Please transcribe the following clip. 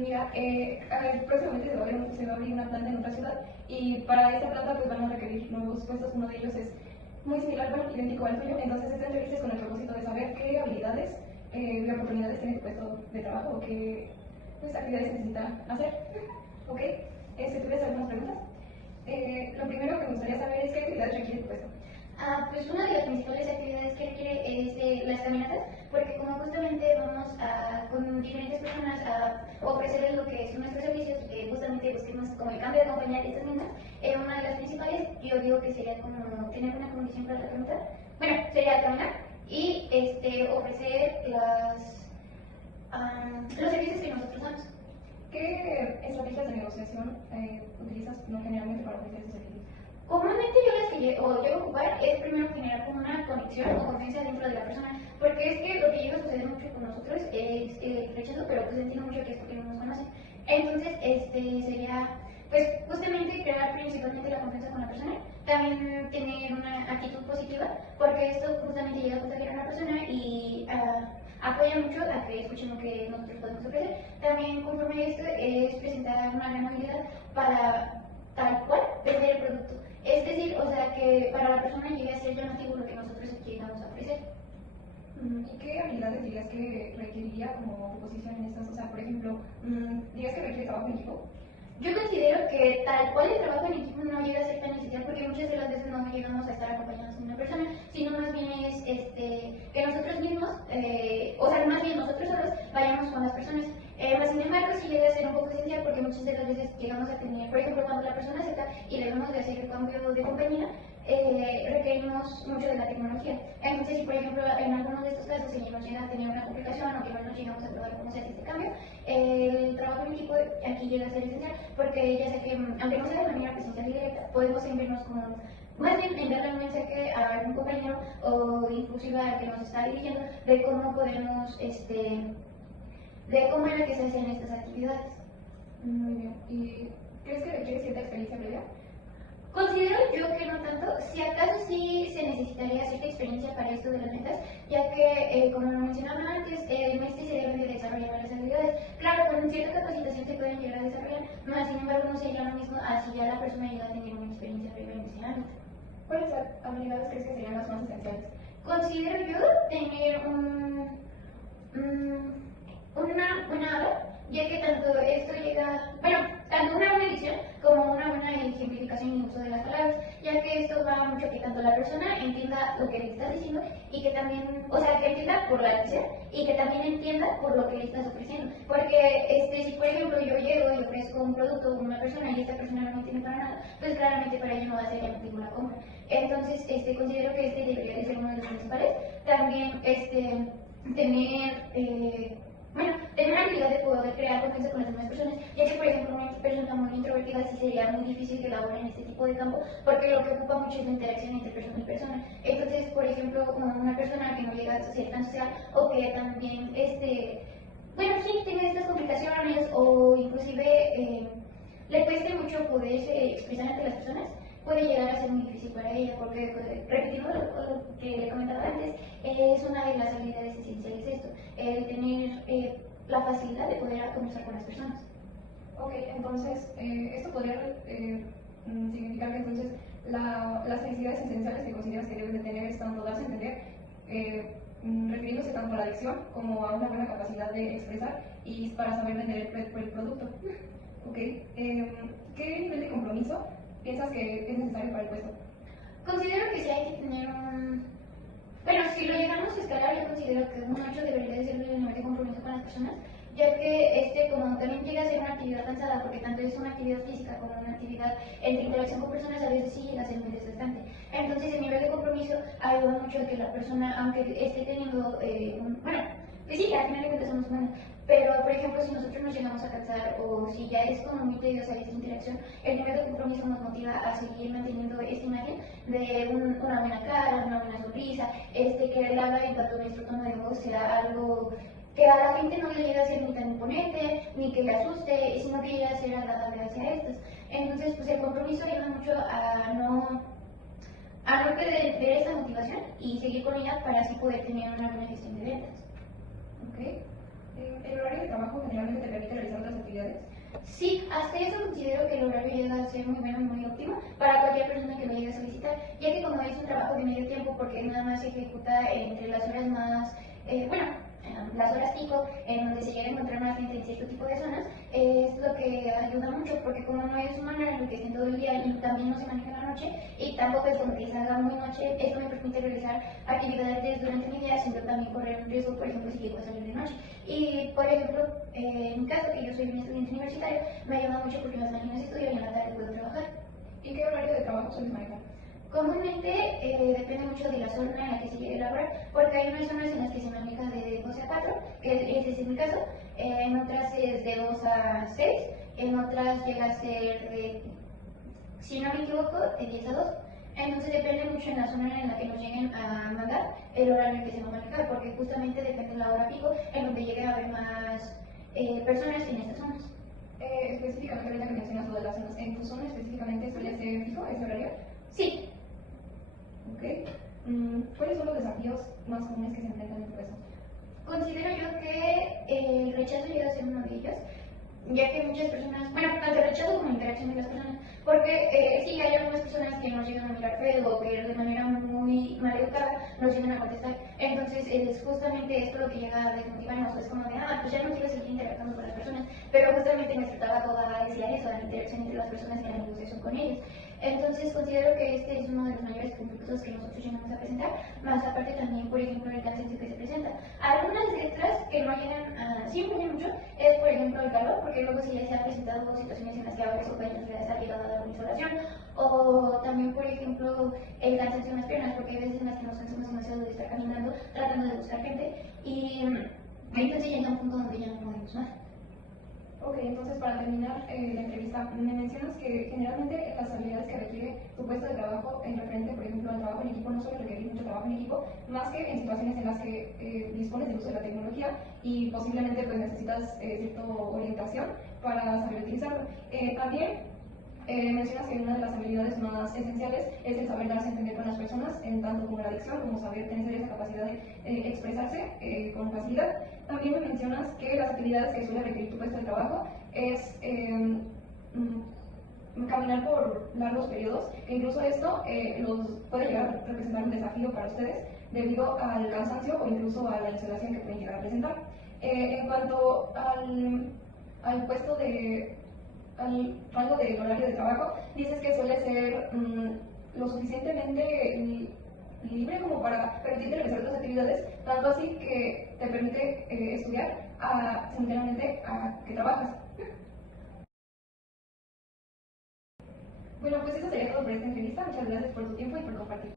Mira, próximamente se va a abrir una planta en otra ciudad y para esta planta pues van a requerir nuevos puestos. Uno de ellos es muy similar, bueno, idéntico al tuyo. Entonces esta entrevista es con el propósito de saber qué habilidades y oportunidades tiene tu puesto de trabajo o qué pues, actividades necesita hacer. ¿Ok? ¿Tuvieras algunas preguntas? Lo primero que me gustaría saber es qué actividades requiere tu puesto. Pues una de las principales actividades que requiere es las caminatas, porque como justamente vamos con diferentes personas a ofrecerles lo que son nuestros servicios, que justamente busquemos como el cambio de compañía de estas mismas, una de las principales, yo digo que sería como tener una condición para la caminata, bueno, sería caminar y ofrecer los servicios que nosotros damos. ¿Qué estrategias de negociación utilizas generalmente para ofrecer ese servicio? Comúnmente yo las que llego a ocupar es primero generar como una conexión o confianza dentro de la persona, porque es que lo que llega a suceder mucho con nosotros es el rechazo, pero pues entiendo mucho que es porque no nos conocen. Entonces, sería pues justamente crear principalmente la confianza con la persona, también tener una actitud positiva, porque esto justamente llega a contagiar a una persona y apoya mucho a que escuchen lo que nosotros podemos ofrecer. También conforme a esto es presentar una gran habilidad para tal cual vender el producto. Es decir, o sea, que para la persona llegue a ser llamativo lo que nosotros llegamos a ofrecer. ¿Y qué habilidades dirías que requeriría como tu posición en estas? O sea, por ejemplo, ¿dirías que requiere trabajo en equipo? Yo considero que tal cual el trabajo en equipo no llega a ser tan esencial porque muchas de las veces no llegamos a estar acompañados de una persona, sino más bien es que nosotros mismos, o sea, más bien nosotros solos vayamos con las personas. Sin embargo, sí llega a ser un poco esencial porque muchas de las veces llegamos a tener, por ejemplo, cuando la persona acepta y debemos de hacer el cambio de compañía, requerimos mucho de la tecnología. Entonces, si por ejemplo en algunos de estos casos se nos llega a tener una complicación o que no nos llegamos a probar cómo se hace este cambio, el trabajo en equipo aquí llega a ser esencial porque ya sé que, aunque no sea de manera presencial y directa, podemos enviarnos como más bien enviarle un mensaje a algún compañero o inclusive al que nos está dirigiendo de cómo podemos, de cómo era que se hacían estas actividades. Muy bien. ¿Y crees que requiere cierta experiencia previa? Considero yo que no tanto, si acaso sí se necesitaría cierta experiencia para esto de las ventas, ya que, como lo mencionaba antes, el maestro se deben de desarrollar varias habilidades. Claro, con cierta capacitación se pueden llegar a desarrollar, mas sin embargo no sería lo mismo si ya la persona llega a tener una experiencia previa en ese ámbito. ¿Cuáles habilidades crees que serían las más esenciales? Considero yo tener una buena habla, ya que tanto esto llega, bueno, tanto una buena edición como una buena ejemplificación y uso de las palabras, ya que esto va mucho a que tanto la persona entienda lo que le estás diciendo y que también, o sea, que entienda por la lección y que también entienda por lo que le estás ofreciendo. Porque si por ejemplo yo llego y ofrezco un producto a una persona y esta persona no me entiende para nada, pues claramente para ella no va a ser llamativo la compra. Entonces, considero que debería de ser uno de los principales. También, tener la habilidad de poder crear confianza con las demás personas, ya que por ejemplo una persona muy introvertida sí sería muy difícil que labore en este tipo de campo, porque lo que ocupa mucho es la interacción entre persona y persona. Entonces, por ejemplo, como una persona que no llega a ser tan social o que también, sí, tenga estas complicaciones o inclusive le cueste mucho poderse expresar ante las personas, puede llegar a ser muy difícil para ella, porque repitiendo lo que le comentaba antes, es una de las habilidades esenciales esto, el tener la facilidad de poder conversar con las personas. Ok, entonces, esto podría significar que entonces las necesidades esenciales que consideras que deben de tener es tanto darse a entender, refiriéndose tanto a la dicción como a una buena capacidad de expresar y para saber vender el producto. Ok, ¿qué nivel de compromiso piensas que es necesario para el puesto? Considero que sí hay que tener bueno, si lo llegamos a escalar, yo considero que un 8 debería de ser el nivel de compromiso con las personas, ya que como también llega a ser una actividad cansada, porque tanto es una actividad física como una actividad en interacción con personas, a veces sí llega a ser muy desgastante. Entonces el nivel de compromiso ayuda mucho a que la persona, aunque esté teniendo, pues sí, al final de cuentas somos humanos, pero por ejemplo si nosotros nos llegamos a cansar o si ya es como muy tediosa esta interacción, el nivel de compromiso nos motiva a seguir manteniendo esta imagen de una buena cara, una buena sonrisa, que el habla en cuanto a nuestro tono de voz sea algo que a la gente no le llegue a ser ni tan imponente, ni que le asuste, sino que llegue a ser agradable hacia estos. Entonces, pues el compromiso ayuda mucho a no perder esta motivación y seguir con ella para así poder tener una buena gestión de ventas. Ok. El horario de trabajo generalmente te permite realizar otras actividades Sí, hasta eso considero que el horario llega a ser muy bueno, muy óptimo para cualquier persona que lo llegue a solicitar, ya que como es un trabajo de medio tiempo, porque nada más se ejecuta entre las horas más, las horas pico, en donde se llega a encontrar más gente en cierto tipo de zonas, es lo que ayuda mucho, porque como no es un horario que estén todo el día y también no se maneja en la noche, y tampoco es como que se haga muy noche, esto me permite realizar actividades durante mi día sin yo también correr un riesgo, por ejemplo, si llego a salir de noche. Y, por ejemplo, en mi caso, que yo soy un estudiante universitario, me ayuda mucho porque en las mañanas estudio y en la tarde puedo trabajar. ¿Y qué horario de trabajo sueles manejar? Comúnmente depende mucho de la zona en la que se llegue a elaborar, porque hay unas zonas en las que se maneja de 12 a 4, que ese es mi caso, en otras es de 2 a 6, en otras llega a ser de, si no me equivoco, de 10 a 2. Entonces depende mucho en la zona en la que nos lleguen a mandar el horario en que se va a manejar, porque justamente depende de la hora pico en donde llegue a haber más personas en estas zonas. Específicamente, ahorita que mencionas lo de las zonas, ¿en tu zona específicamente suele ser fijo ese horario? Sí. Ok. ¿Cuáles son los desafíos más comunes que se enfrentan en tu caso? Considero yo que el rechazo llega a ser uno de ellos, ya que muchas personas, bueno, tanto el rechazo como la interacción de las personas, porque sí hay algunas personas que nos llegan a mirar feo o que de manera muy maleducada nos llegan a contestar. Entonces es justamente esto lo que llega a desmotivarnos, es como de, pues ya no quiero seguir interactuando con las personas, pero justamente nuestro trabajo va a desear eso, a la interacción entre las personas y la negociación con ellos. Entonces considero que este es uno de los mayores conflictos que nosotros llegamos a presentar, más aparte también, por ejemplo, el cansancio que se presenta. Algunas letras que no llegan a sí influyen mucho es, por ejemplo, el calor, porque luego sí ya se han presentado situaciones en las que ahora se puede estar llegado a dar una insolación, o también, por ejemplo, el cansancio en las piernas, porque hay veces en las que nos cansamos demasiado de estar caminando, tratando de buscar gente, y entonces llega un punto donde ya no podemos más. Ok, entonces para terminar la entrevista, me mencionas que generalmente las habilidades que requiere tu puesto de trabajo en referente, por ejemplo, al trabajo en equipo, no suele requerir mucho trabajo en equipo, más que en situaciones en las que dispones del uso de la tecnología y posiblemente pues necesitas cierta orientación para saber utilizarlo. También mencionas que una de las habilidades más esenciales es el saber darse a entender con las personas, en tanto como la dicción, como saber tener esa capacidad de expresarse con facilidad. También me mencionas que las actividades que suele requerir tu puesto de trabajo es caminar por largos periodos, que incluso esto los puede llegar a representar un desafío para ustedes debido al cansancio o incluso a la insolación que pueden llegar a presentar. En cuanto al puesto al rango del horario de trabajo, dices que suele ser lo suficientemente libre como para permitirte realizar otras actividades, tanto así que te permite estudiar simultáneamente a que trabajas. Bueno, pues eso sería todo por esta entrevista. Muchas gracias por tu tiempo y por compartir.